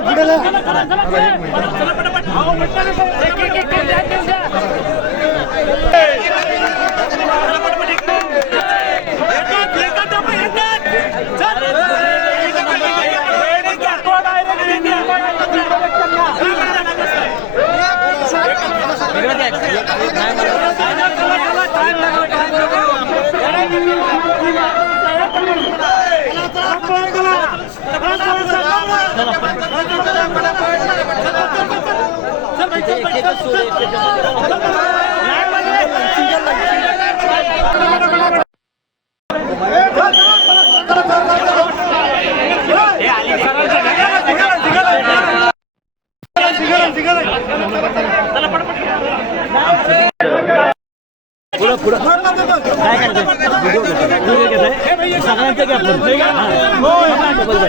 पुढे ते गावणे आहे बघा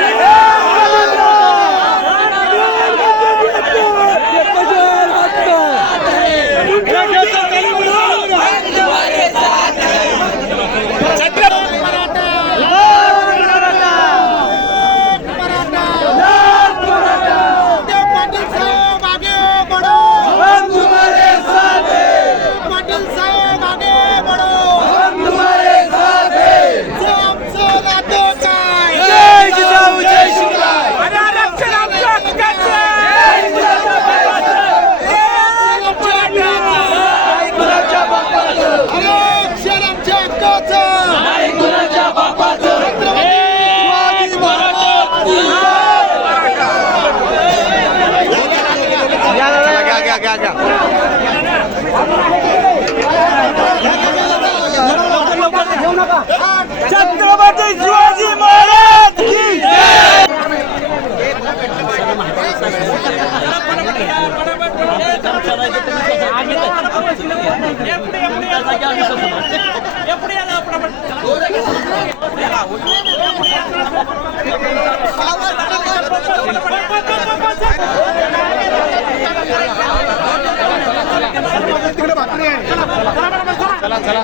चला चला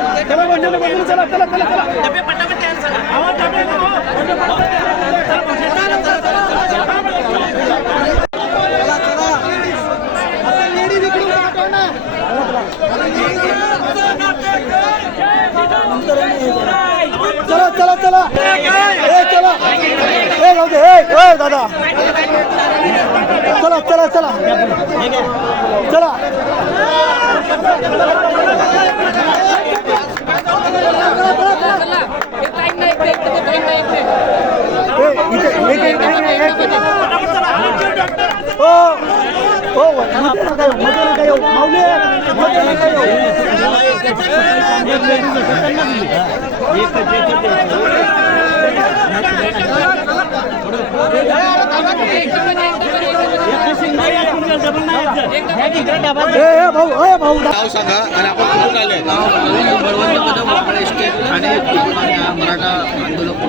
चला ए चला ए राहू दे ए दादा चला चला चला चला नाव सांगा. आणि आपण कुठून आले. बळवंत कदम वाकळे स्टेट ठाणे मराठा आंदोलक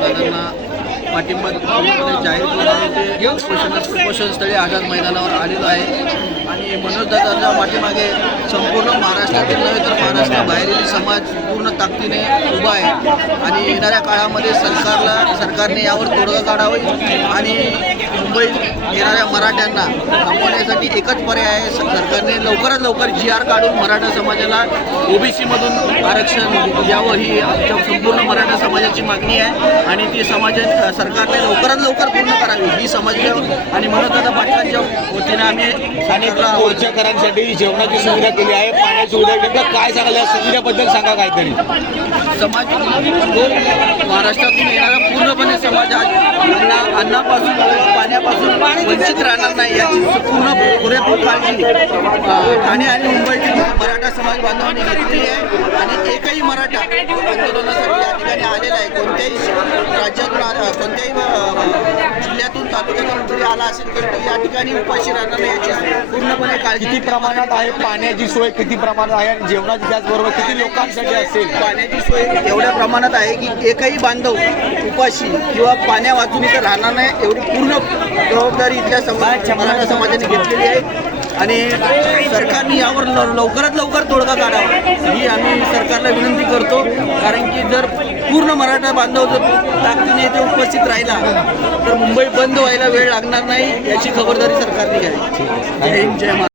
दादांना पाठिंबा पूर्णपणे जाहीर करून ते उपोषण उपोषणस्थळी आझाद मैदानावर आलेलो आहे. आणि मनोज दादांच्या पाठीमागे संपूर्ण महाराष्ट्रातील नव्हे तर महाराष्ट्राबाहेरील समाज पूर्ण ताकदीने उभा आहे. आणि येणाऱ्या काळामध्ये सरकारला सरकारने यावर तोडगा काढावे आणि मुंबईत येणाऱ्या मराठ्यांना थांबवण्यासाठी एकच पर्याय आहे. स- सरकारने लवकरात लवकर जी आर काढून मराठा समाजाला ओबीसीमधून आरक्षण यावं ही आमच्या संपूर्ण मराठा समाजाची मागणी आहे. आणि ती समाज सरकारने लवकरात लवकर पूर्ण करावी ही समाजाच्या आणि म्हणून आता पाटलांच्या वतीने आम्ही आवाहन- मोर्चाकरांसाठी जेवणाची सुविधा केली आहे पाण्याची सुविधा काय सांगाल या सुविधेबद्दल सांगा काहीतरी. समाज महाराष्ट्रातून येणारा पूर्णपणे समाज आज अन्ना अन्नापासून पाण्यापासून वंचित राहणार नाही याची पूर्ण पुरेपूर काळजी ठाणे आणि मुंबईतील मराठा समाज बांधवांनी घेतली आहे आणि एकही मराठा आंदोलनासाठी या ठिकाणी आलेला आहे. कोणत्याही राज्यातून कोणत्याही अ, जिल्ह्यातून तालुक्यातून जरी आला असेल तर या ठिकाणी उपाशी राहणार नाही याची पूर्णपणे काळजी किती प्रमाणात आहे? पाण्याची सोय किती प्रमाणात आहे? आणि जेवणाची त्याचबरोबर किती लोकांसाठी असेल? पाण्याची सोय एवढ्या प्रमाणात आहे की एकही बांधव उपाशी किंवा पाण्या वाचून इथं राहणार नाही एवढी पूर्ण जबाबदारी इथल्या समाज मराठा समाजाने घेतलेली आहे. आणि सरकारने यावर लवकरात लवकर तोडगा काढावा ही आम्ही सरकारला विनंती करतो. कारण की जर पूर्ण मराठा बांधव जर ताकदीने इथे उपस्थित राहिला तर मुंबई बंद व्हायला वेळ लागणार नाही याची खबरदारी सरकारने घ्यावी. जय हिंद जय